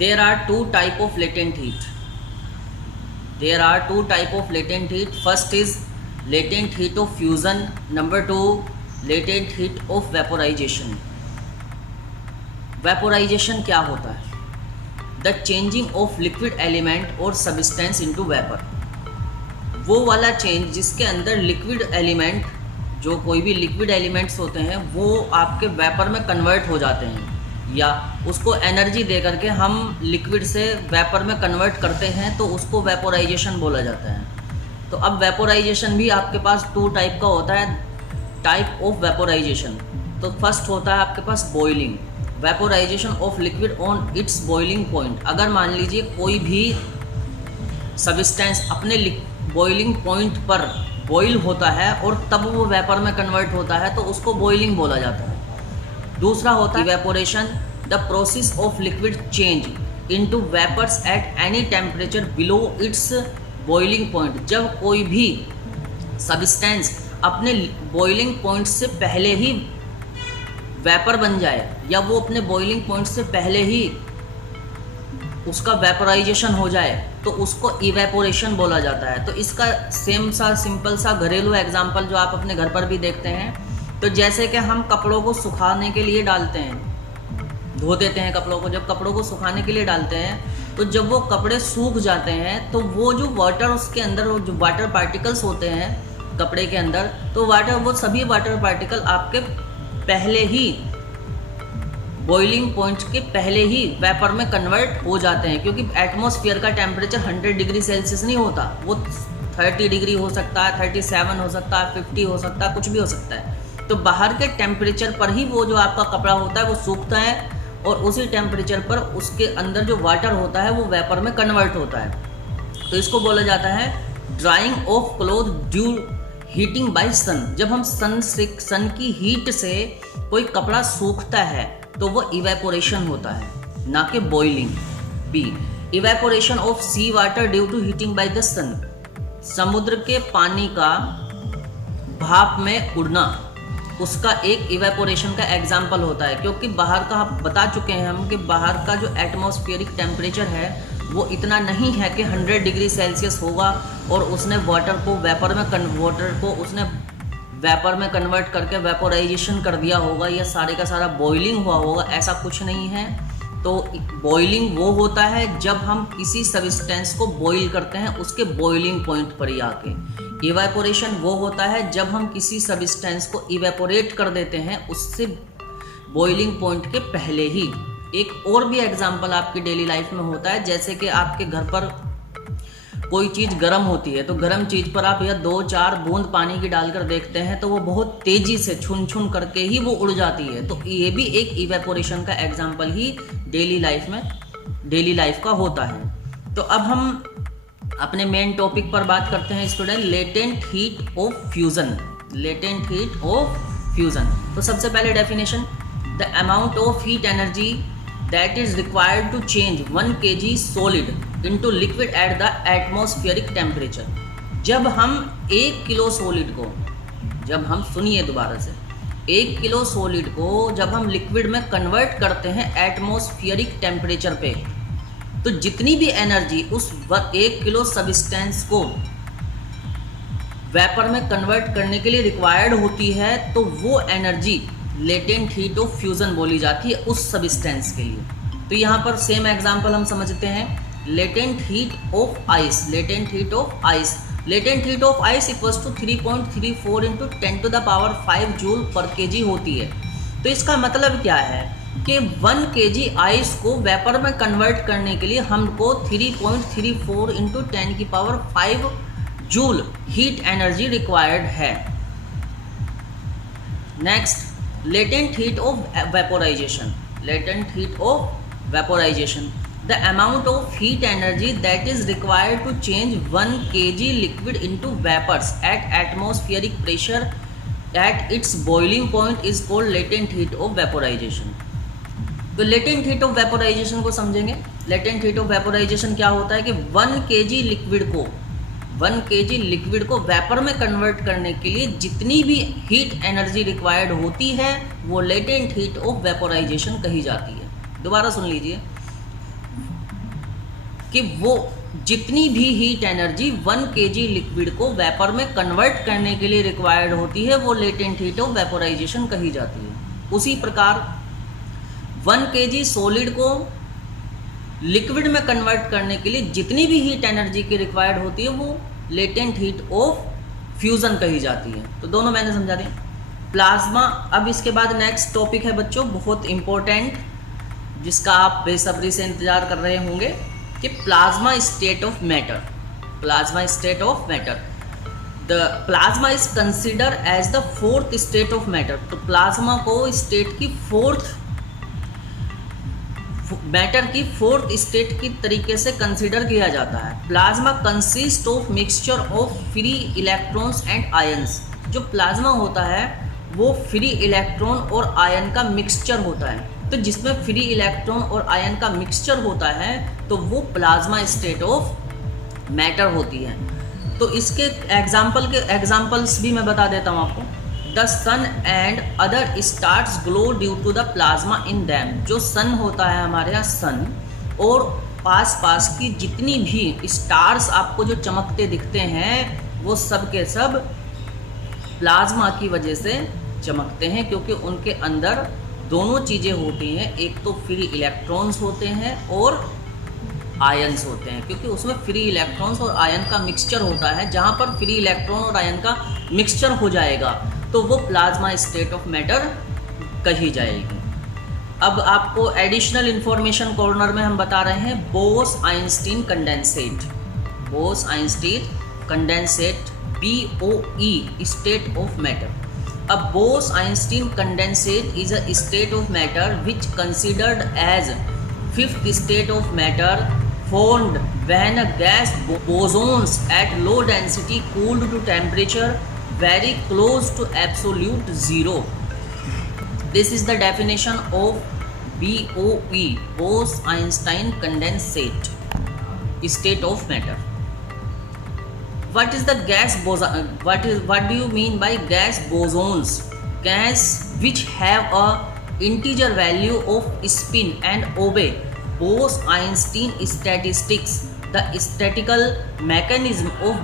There are two type of latent heat. There are two type of latent heat. First is latent heat of fusion. Number two, latent heat of vaporization. Vaporization क्या होता है? The changing of liquid element or substance into vapor. वो वाला change जिसके अंदर liquid element, जो कोई भी लिक्विड एलिमेंट्स होते हैं वो आपके वेपर में कन्वर्ट हो जाते हैं, या उसको एनर्जी दे करके हम लिक्विड से वेपर में कन्वर्ट करते हैं, तो उसको वेपोराइजेशन बोला जाता है। तो अब वेपोराइजेशन भी आपके पास टू टाइप का होता है, टाइप ऑफ वेपोराइजेशन। तो फर्स्ट होता है आपके पास boiling, vaporisation of liquid on its boiling point. अगर मान लीजिए कोई भी सब्सटेंस अपने बॉइलिंग पॉइंट पर बॉइल होता है और तब वो वेपर में कन्वर्ट होता है, तो उसको बॉइलिंग बोला जाता है। दूसरा होता है evaporation, the process of liquid change into vapours at any temperature below its boiling point. जब कोई भी सब्सटेंस अपने बॉइलिंग पॉइंट से पहले ही वेपर बन जाए, या वो अपने बॉइलिंग पॉइंट से पहले ही उसका वेपोराइजेशन हो जाए, तो उसको इवेपोरेशन बोला जाता है। तो इसका सेम सा सिंपल सा घरेलू एग्जांपल जो आप अपने घर पर भी देखते हैं, तो जैसे कि हम कपड़ों को सुखाने के लिए डालते हैं, धो देते हैं कपड़ों को। जब कपड़ों को सुखाने के लिए डालते हैं, तो जब वो कपड़े सूख जाते हैं, तो वो जो वाटर उसके अंदर, वो जो वाटर पार्टिकल्स होते हैं कपड़े के अंदर, तो वो सभी वाटर पार्टिकल आपके पहले ही बॉइलिंग पॉइंट के पहले ही वेपर में कन्वर्ट हो जाते हैं। क्योंकि एटमॉस्फेयर का टेम्परेचर 100 डिग्री सेल्सियस नहीं होता, वो 30 डिग्री हो सकता है, 37 हो सकता है, 50 हो सकता है, कुछ भी हो सकता है। तो बाहर के टेम्परेचर पर ही वो जो आपका कपड़ा होता है वो सूखता है, और उसी टेम्परेचर पर उसके अंदर जो वाटर होता है वो वेपर में कन्वर्ट होता है। तो इसको बोला जाता है drying of cloth due heating by sun. जब हम सन की हीट से कोई कपड़ा सूखता है तो वो इवेपोरेशन होता है, ना कि boiling. B, evaporation of sea water due to heating by the sun. समुद्र के पानी का भाप में उड़ना, उसका एक इवेपोरेशन का एग्जाम्पल होता है। क्योंकि बाहर का बता चुके हैं हम कि बाहर का जो एटमॉस्फेरिक टेम्परेचर है वो इतना नहीं है कि 100 डिग्री सेल्सियस होगा और उसने वाटर को वेपर में कन्वर्ट करके वेपोराइजेशन कर दिया होगा, या सारे का सारा बॉइलिंग हुआ होगा। ऐसा कुछ नहीं है। तो बॉइलिंग वो होता है जब हम किसी सब्सटेंस को बॉइल करते हैं उसके बॉइलिंग पॉइंट पर ही आके। इवेपोरेशन वो होता है जब हम किसी सब्सटेंस को इवेपोरेट कर देते हैं उससे बॉइलिंग पॉइंट के पहले ही। एक और भी एग्जांपल आपकी डेली लाइफ में होता है, जैसे कि आपके घर पर कोई चीज़ गर्म होती है, तो गर्म चीज़ पर आप या 2-4 बूंद पानी की डालकर देखते हैं तो वो बहुत तेज़ी से छुन करके ही वो उड़ जाती है। तो ये भी एक इवेपोरेशन का एग्जांपल ही डेली लाइफ का होता है। तो अब हम अपने मेन टॉपिक पर बात करते हैं student, latent heat of fusion. Latent heat of fusion. तो सबसे पहले definition, the amount of heat energy that is required to change 1 kg solid into liquid at the atmospheric temperature. जब हम 1 किलो सॉलिड को, जब हम सुनिए दोबारा से, 1 किलो सॉलिड को जब हम लिक्विड में कन्वर्ट करते हैं एटमॉस्फेरिक टेम्परेचर पे, तो जितनी भी एनर्जी उस 1 किलो सब्सटेंस को वेपर में कन्वर्ट करने के लिए रिक्वायर्ड होती है, तो वो energy latent heat of fusion बोली जाती है उस सब्सटेंस के लिए। तो यहाँ पर सेम एग्जांपल हम समझते हैं, latent heat of ice. Latent heat of ice, latent heat of ice equals to 3.34 into 10⁵ joule per kg होती है। तो इसका मतलब क्या है कि 1 kg आइस को वेपर में कन्वर्ट करने के लिए हमको 3.34 into 10⁵ joule heat energy required है। Next, latent heat of vaporization. Latent heat of vaporization, the amount of heat energy that is required to change 1 kg liquid into vapors at atmospheric pressure at its boiling point is called latent heat of vaporization. तो latent heat of vaporization को समझेंगे। latent heat of vaporization क्या होता है कि 1 kg liquid को vapour में convert करने के लिए जितनी भी हीट एनर्जी रिक्वायर्ड होती है वो लेटेंट हीट ऑफ वेपोराइजेशन कही जाती है। दोबारा सुन लीजिए, कि वो जितनी भी हीट एनर्जी 1 kg लिक्विड को वेपर में कन्वर्ट करने के लिए रिक्वायर्ड होती है वो लेटेंट हीट ऑफ वेपोराइजेशन कही जाती है। उसी प्रकार 1 kg सॉलिड को लिक्विड में कन्वर्ट करने के लिए जितनी भी हीट एनर्जी की रिक्वायर्ड होती है वो लेटेंट हीट ऑफ फ्यूज़न कही जाती है। तो दोनों मैंने समझा दिया। प्लाज्मा, अब इसके बाद नेक्स्ट टॉपिक है बच्चों बहुत इंपॉर्टेंट, जिसका आप बेसब्री से इंतजार कर रहे होंगे, कि plasma state of matter. Plasma state of matter, the plasma is consider as the fourth state of matter. तो प्लाज्मा को स्टेट की मैटर की फोर्थ स्टेट की तरीके से कंसिडर किया जाता है। Plasma consist of mixture of free electrons and ions. जो प्लाज्मा होता है वो फ्री इलेक्ट्रॉन और आयन का मिक्सचर होता है। तो जिसमें फ्री इलेक्ट्रॉन और आयन का मिक्सचर होता है तो वो प्लाज्मा स्टेट ऑफ मैटर होती है। तो इसके एग्जाम्पल्स भी मैं बता देता हूँ आपको। The sun and other stars glow due to the plasma in them. जो सन होता है हमारे यहाँ सन, और पास की जितनी भी स्टार्स आपको जो चमकते दिखते हैं वो सब के सब प्लाज्मा की वजह से चमकते हैं, क्योंकि उनके अंदर दोनों चीज़ें होती हैं, एक तो फ्री इलेक्ट्रॉन्स होते हैं और आयंस होते हैं, क्योंकि उसमें फ्री इलेक्ट्रॉन्स और आयन का मिक्सचर होता है। जहाँ पर फ्री इलेक्ट्रॉन और आयन का मिक्सचर हो जाएगा तो वो प्लाज्मा स्टेट ऑफ मैटर कही जाएगी। अब आपको एडिशनल इंफॉर्मेशन कॉर्नर में हम बता रहे हैं Bose-Einstein condensate. Bose-Einstein condensate BOE state of matter. A Bose-Einstein condensate is a state of matter which considered as fifth state of matter formed when a gas bosons at low density cooled to temperature very close to absolute zero. This is the definition of BOE, Bose-Einstein condensate state of matter. What is the gas boson? What do you mean by gas bosons? Gas which have a integer value of spin and obey Bose-Einstein statistics. The statistical mechanism of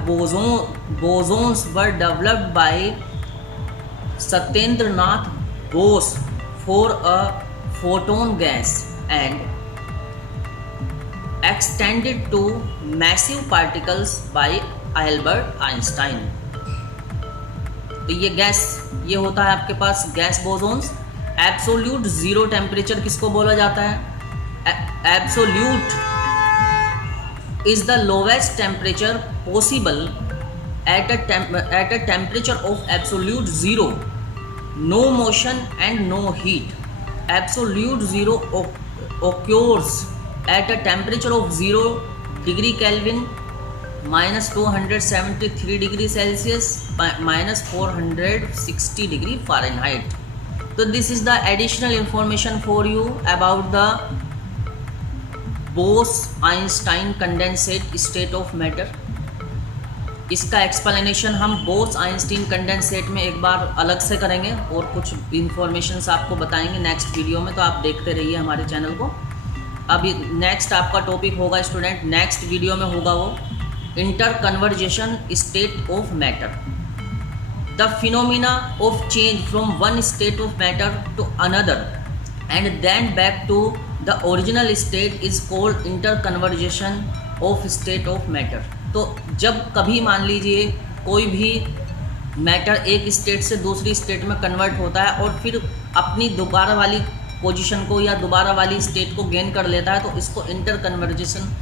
bosons were developed by Satyendranath Bose for a photon gas and extended to massive particles by Albert Einstein. तो ये gas, ये होता है आपके पास gas bosons. Absolute zero temperature किसको बोला जाता है? Absolute is the lowest temperature possible at a temperature of absolute zero, no motion and no heat. Absolute zero occurs at a temperature of 0 degree Kelvin, minus 273 degree Celsius, minus 460 degree Fahrenheit. So this is the additional information for you about the Bose-Einstein condensate state of matter. इसका explanation हम Bose-Einstein condensate में एक बार अलग से करेंगे और कुछ informations आपको बताएंगे नेक्स्ट वीडियो में, तो आप देखते रहिए हमारे चैनल को। अभी नेक्स्ट आपका टॉपिक होगा स्टूडेंट, नेक्स्ट वीडियो में होगा वो interconversion state of matter, the phenomena of change from one state of matter to another and then back to the original state is called interconversion of state of matter. तो जब कभी मान लीजिए कोई भी matter एक state से दूसरी स्टेट में कन्वर्ट होता है और फिर अपनी दोबारा वाली पोजीशन को या दोबारा वाली स्टेट को गेन कर लेता है, तो इसको inter conversation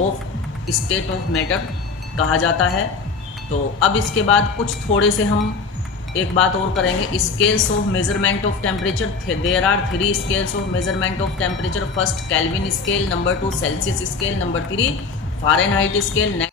of state of matter कहा जाता है। तो अब इसके बाद कुछ थोड़े से हम एक बात और करेंगे, scales of measurement of temperature. There are 3 scales of measurement of temperature. First Kelvin scale, number 2 Celsius scale, number 3 Fahrenheit scale.